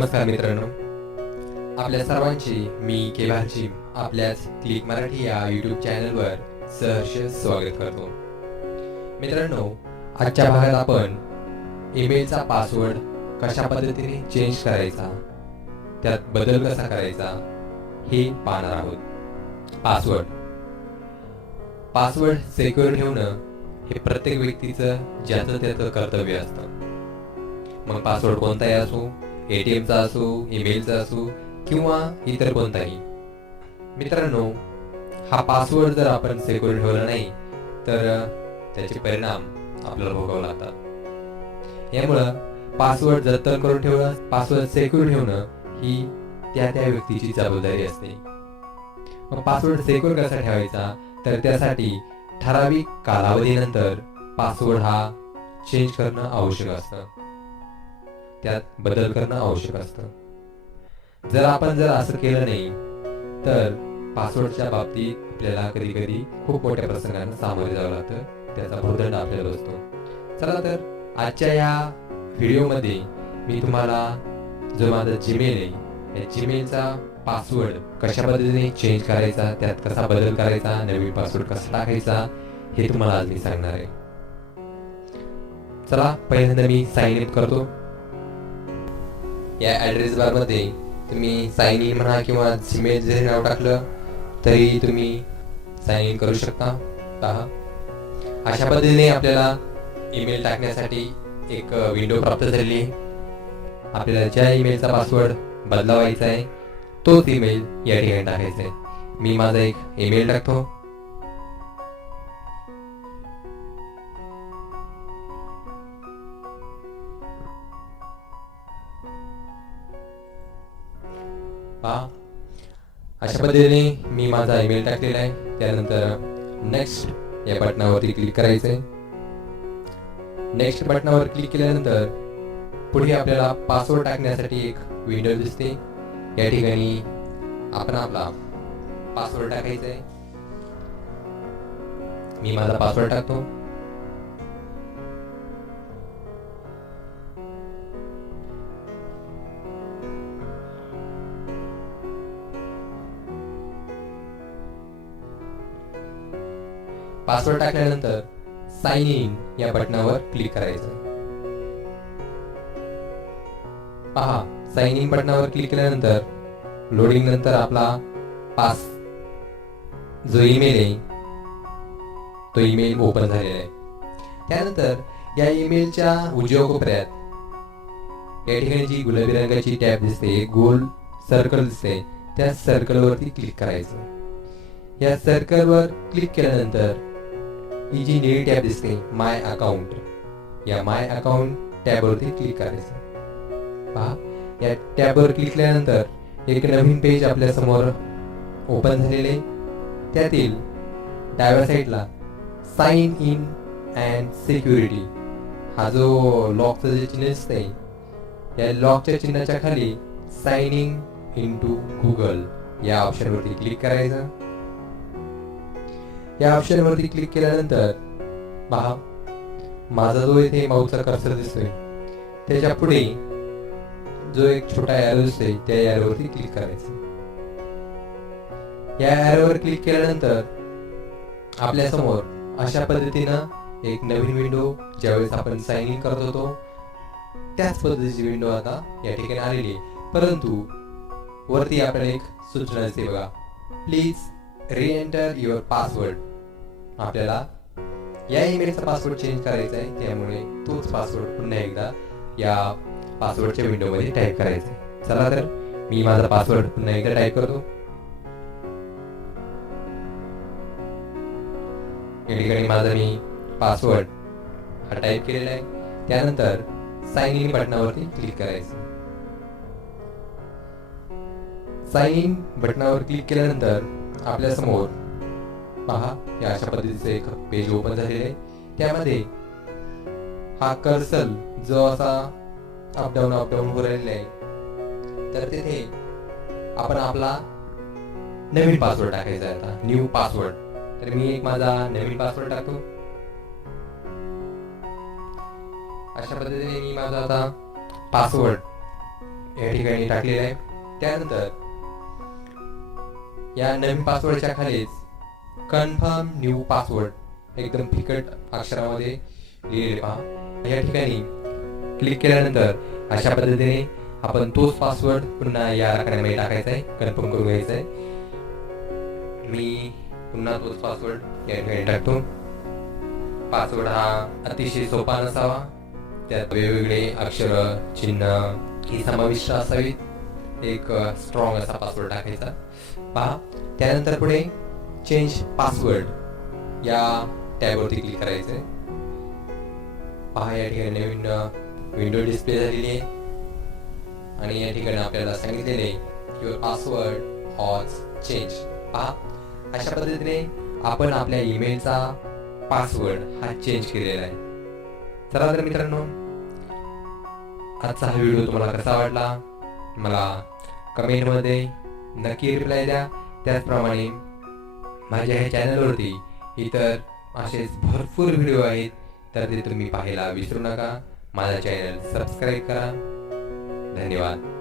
नमस्कार मित्रांनो, आपल्या सर्वांची मी केवार जिम आपल्याच क्लिक मराठी या यूट्यूब चॅनलवर सहर्ष स्वागत करतो. मित्रांनो, आजच्या भागात आपण ईमेलचा पासवर्ड कशा पद्धतीने चेंज करायचा, त्यात बदल कसा करायचा हे पाहणार आहोत. पासवर्ड सिक्युअर ठेवणं हे प्रत्येक व्यक्तीचं ज्याचं त्याचं कर्तव्य असतं. मग पासवर्ड कोणताही असो, ATMचा असो, ईमेलचा असो किंवा इतर कोणताही. मित्रांनो, हा पासवर्ड जर आपण सिक्युअर ठेवला नाही तर त्याचे परिणाम आपल्याला भोगावे लागतात. यामुळं पासवर्ड जतन करून ठेवणं, पासवर्ड सिक्युअर ठेवणं ही त्या व्यक्तीची जबाबदारी असते. मग पासवर्ड सिक्युअर कसा ठेवायचा, तर त्यासाठी ठराविक कालावधीनंतर पासवर्ड हा चेंज करणं आवश्यक असतं, त्यात बदल करणं आवश्यक असतं. जर आपण असं केलं नाही तर पासवर्डच्या बाबतीत आपल्याला कधी कधी खूप मोठ्या प्रसंगांना सामोरे जावं लागतं, त्याचा भुर्दंड आपल्याला बसतो. चला तर आजच्या या व्हिडिओमध्ये मी तुम्हाला जो माझा जीमेल आहे, या जीमेलचा पासवर्ड कशा पद्धतीने चेंज करायचा, त्यात कसा बदल करायचा, नवीन पासवर्ड कसा टाकायचा हे तुम्हाला आज मी सांगणार आहे. चला पहिल्यांदा मी साइन इन करतो. या ॲड्रेस बारमध्ये तुम्ही साइन इन म्हणा किंवा जीमेल जरी नाव टाकलं तरी तुम्ही साइन इन करू शकता. पहा, अशा पद्धतीने आपल्याला ईमेल टाकण्यासाठी एक विंडो प्राप्त झालेली आहे. आपल्याला ज्या ईमेलचा पासवर्ड बदलावायचा आहे तोच ईमेल या ठिकाणी टाकायचा आहे. मी माझा एक ईमेल टाकतो. अशा पद्धतीने मी माझा ईमेल टाकलेला आहे. त्यानंतर नेक्स्ट या बटनावरती क्लिक करायचं आहे. नेक्स्ट बटनावर क्लिक केल्यानंतर पुढे आपल्याला पासवर्ड टाकण्यासाठी एक विंडो दिसते. या ठिकाणी आपण आपला पासवर्ड टाकायचा आहे. मी माझा पासवर्ड टाकतो. पासवर्ड टाकल्यानंतर साइन इन या बटनावर क्लिक करायचं. पहा, साइन इन बटनावर क्लिक केल्यानंतर लोडिंग नंतर आपला जो ईमेल आहे तो ईमेल ओपन झालेला आहे. त्यानंतर या ईमेलच्या उजव्या कोपऱ्यात या ठिकाणी जी गुलाबी रंगाची टॅब दिसते, गोल सर्कल दिसते, त्या सर्कलवरती क्लिक करायचं. या सर्कलवर क्लिक केल्यानंतर ही जी निळी टॅब दिसते माय अकाउंट, या माय अकाउंट टॅबवरती क्लिक करायचं. पहा, या टॅबवर क्लिक केल्यानंतर एक नवीन पेज आपल्या समोर ओपन झालेले. त्यातील डाव्या साईडला साइन इन अँड सिक्युरिटी हा जो लॉकचं जे चिन्ह दिसतंय, या लॉकच्या चिन्हाच्या खाली साइन इन इनटू गुगल या ऑप्शनवरती क्लिक करायचं. या ऑप्शनवरती क्लिक केल्यानंतर पहा, माझा जो इथे माऊसचा कर्सर दिसतोय त्याच्या पुढे जो एक छोटा एरो दिसतोय त्या एरोवरती क्लिक करायचं. या एरोवर क्लिक केल्यानंतर आपल्या समोर अशा पद्धतीनं एक नवीन विंडो, ज्यावेळेस आपण साइन इन करत होतो त्याच पद्धतीची विंडो आता या ठिकाणी आलेली आहे. परंतु वरती आपल्याला एक सूचना दिसते बघा, प्लीज रिएंटर युअर पासवर्ड. आपल्याला या ईमेलचा पासवर्ड चेंज करायचा आहे, त्यामुळे तोच पासवर्ड पुन्हा एकदा या पासवर्डच्या विंडोमध्ये टाईप करायचा आहे. चला तर मी माझा पासवर्ड पुन्हा एकदा टाईप करतो. या ठिकाणी माझा मी पासवर्ड हा टाईप केलेला आहे. त्यानंतर साइन इन बटनावरती क्लिक करायचं. साइन इन बटनावर क्लिक केल्यानंतर आपल्या समोर पहा, या अशा पद्धतीचं एक पेज ओपन झालेलं आहे. त्यामध्ये हा कर्सर जो असा अपडाऊन होऊ राहिलेला आहे, तर तिथे आपण आपला नवीन पासवर्ड टाकायचा आहे. आता न्यू पासवर्ड, तर मी एक माझा नवीन पासवर्ड टाकतो. अशा पद्धतीने मी माझा आता पासवर्ड या ठिकाणी टाकलेला आहे. त्यानंतर या नवीन पासवर्डच्या खालीच कन्फर्म न्यू पासवर्ड एकदम फिकट अक्षरामध्ये लिहिलेले पहा. या ठिकाणी क्लिक केल्यानंतर अशा पद्धतीने आपण तोच पासवर्ड पुन्हा या रकान्यामध्ये टाकायचा आहे, कन्फर्म करून घ्यायचा आहे. मी पुन्हा तोच पासवर्ड या ठिकाणी टाकतो. पासवर्ड हा अतिशय सोपा नसावा, त्यात वेगवेगळे अक्षर चिन्ह ही समाविष्ट असावीत. एक स्ट्रॉंग असा पासवर्ड टाकायचा पहा. त्यानंतर पुढे चेंज पासवर्ड या टॅबवरती क्लिक करायचं आहे. पहा या ठिकाणी नवीन विंडो डिस्प्ले झालेली आहे आणि या ठिकाणी आपल्याला सांगितलेले युअर पासवर्ड हॉज चेंज. पहा अशा पद्धतीने आपण आपल्या ईमेलचा पासवर्ड हा चेंज केलेला आहे. चला तर मित्रांनो, आजचा हा व्हिडिओ तुम्हाला कसा वाटला मला कमेंटमध्ये नक्की रिप्लाय द्या. त्याचप्रमाणे माझ्या ह्या चॅनलवरती इतर असेच भरपूर व्हिडिओ आहेत, तर ते तुम्ही पाहायला विसरू नका. माझा चॅनल सबस्क्राईब करा. धन्यवाद.